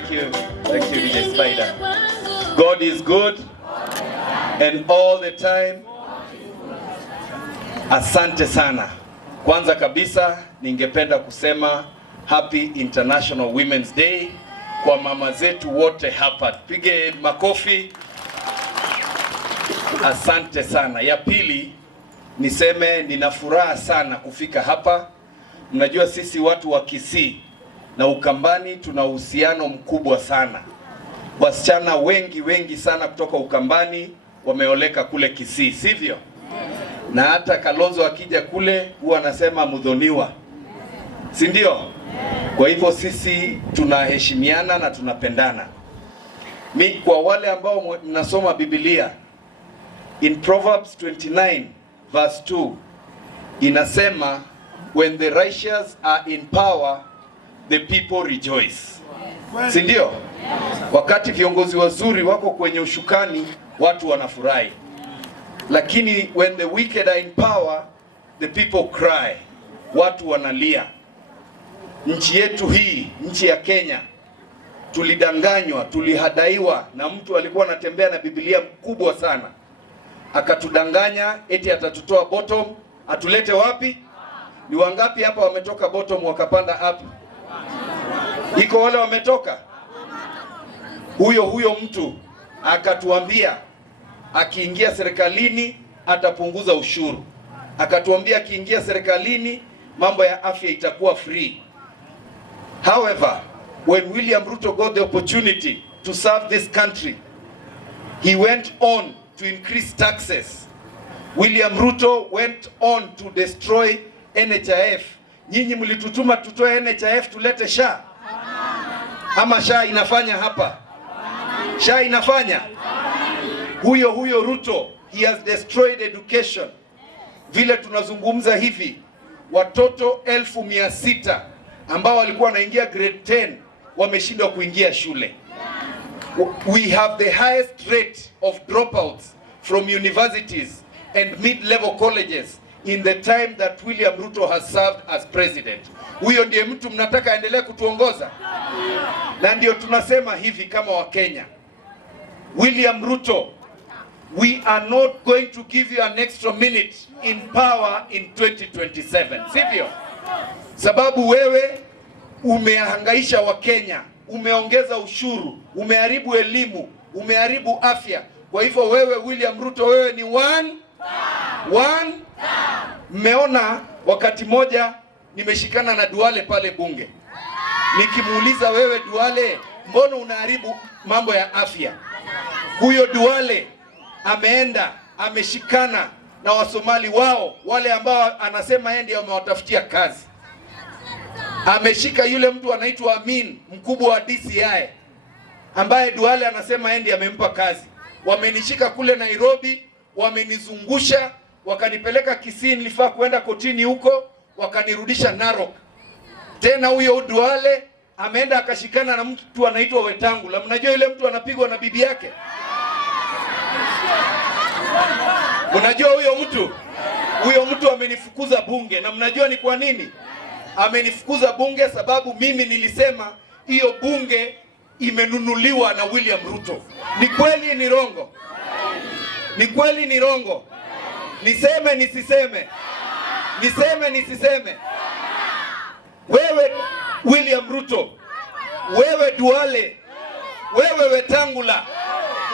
Thank you, DJ Spider. God is good and all the time. Asante sana. Kwanza kabisa ningependa kusema Happy International Women's Day kwa mama zetu wote hapa. Tupige makofi. Asante sana. Ya pili niseme nina furaha sana kufika hapa. Mnajua sisi watu wa Kisii na Ukambani tuna uhusiano mkubwa sana. Wasichana wengi sana kutoka Ukambani wameoleka kule Kisii, sivyo? Na hata Kalonzo akija kule huwa anasema mudhoniwa, si ndio? Kwa hivyo sisi tunaheshimiana na tunapendana. Kwa wale ambao mnasoma Biblia, in Proverbs 29 verse 2 inasema, when the righteous are in power, the people rejoice. Si ndio? Wakati viongozi wazuri wako kwenye ushukani, watu wanafurahi. Lakini when the wicked are in power, the people cry. Watu wanalia. Nchi yetu hii, nchi ya Kenya, tulidanganywa, tulihadaiwa na mtu alikuwa anatembea na Biblia mkubwa sana. Akatudanganya eti atatutoa bottom, atulete wapi? Ni wangapi hapa wametoka bottom wakapanda up? Iko wale wametoka? Huyo mtu akatuambia akiingia serikalini atapunguza ushuru. Akatuambia akiingia serikalini mambo ya afya itakuwa free. However, when William Ruto got the opportunity to serve this country, he went on to increase taxes. William Ruto went on to destroy NHIF. Nyinyi mlitutuma tutoe NHIF tulete SHA? Ama SHA inafanya hapa? SHA inafanya? Huyo Ruto, he has destroyed education. Vile tunazungumza hivi, watoto 600,000 ambao walikuwa wanaingia grade 10 wameshindwa kuingia shule. We have the highest rate of dropouts from universities and mid-level colleges in the time that William Ruto has served as president. Huyo ndiye mtu mnataka aendelee kutuongoza? Na ndio tunasema hivi kama wa Kenya, William Ruto, we are not going to give you an extra minute in power in 2027. Sivyo? Sababu wewe umehangaisha wa Kenya, umeongeza ushuru, umeharibu elimu, umeharibu afya. Kwa hivyo wewe William Ruto, wewe ni one. Mmeona wakati moja nimeshikana na Duale pale bunge. Nikimuuliza, wewe Duale, mbona unaharibu mambo ya afya? Huyo Duale ameenda ameshikana na Wasomali wao wale ambao anasema yeye ndiye amewatafutia kazi. Ameshika yule mtu anaitwa Amin, mkubwa wa DCI, ambaye Duale anasema yeye ndiye amempa kazi. Wamenishika kule Nairobi, wamenizungusha, wakanipeleka Kisii, nilifaa kuenda kotini huko, wakanirudisha Narok. Tena huyo Duale ameenda akashikana na mtu anaitwa Wetangula. Mnajua yule mtu anapigwa na bibi yake? Mnajua huyo mtu amenifukuza bunge, na mnajua ni kwa nini? Amenifukuza bunge sababu mimi nilisema hiyo bunge imenunuliwa na William Ruto. Ni kweli ni rongo? Ni kweli ni rongo? Niseme nisiseme? Niseme nisiseme? Wewe William Ruto, wewe Duale, wewe Wetangula,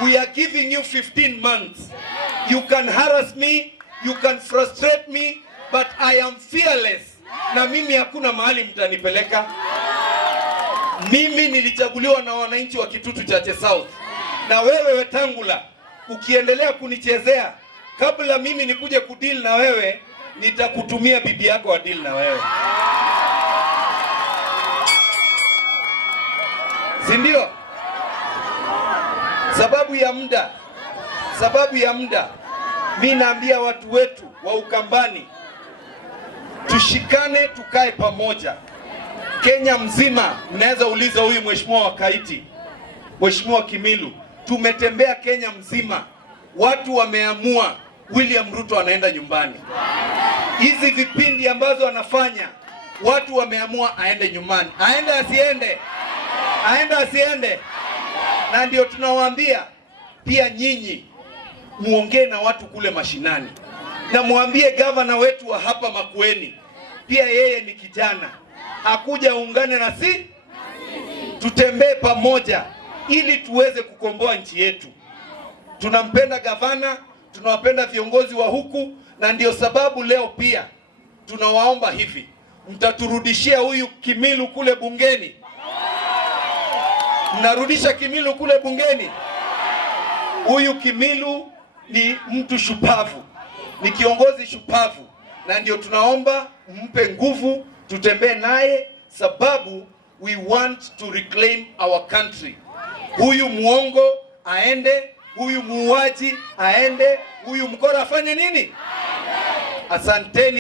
we are giving you 15 months. You can harass me, you can frustrate me, but I am fearless. Na mimi hakuna mahali mtanipeleka. Mimi nilichaguliwa na wananchi wa Kitutu Chache South. Na wewe Wetangula, ukiendelea kunichezea, kabla mimi nikuje kudeal na wewe, nitakutumia bibi yako wa deal na wewe. Si ndio? Sababu ya muda, mimi naambia watu wetu wa Ukambani, tushikane, tukae pamoja. Kenya mzima, mnaweza uliza huyu mheshimiwa wa Kaiti, mheshimiwa Kimilu, tumetembea Kenya mzima, watu wameamua William Ruto anaenda nyumbani. Hizi vipindi ambazo anafanya, watu wameamua aende nyumbani. Aende asiende? Aende asiende? Na ndio tunawaambia pia nyinyi muongee na watu kule mashinani, na muambie gavana wetu wa hapa Makueni pia yeye ni kijana, akuja ungane na tutembee pamoja ili tuweze kukomboa nchi yetu. Tunampenda gavana, tunawapenda viongozi wa huku, na ndio sababu leo pia tunawaomba hivi, mtaturudishia huyu Kimilu kule bungeni. Mnarudisha Kimilu kule bungeni. Huyu Kimilu ni mtu shupavu, ni kiongozi shupavu, na ndio tunaomba mpe nguvu, tutembee naye, sababu we want to reclaim our country. Huyu muongo aende, huyu muuaji aende, huyu mkora afanye nini? Asanteni.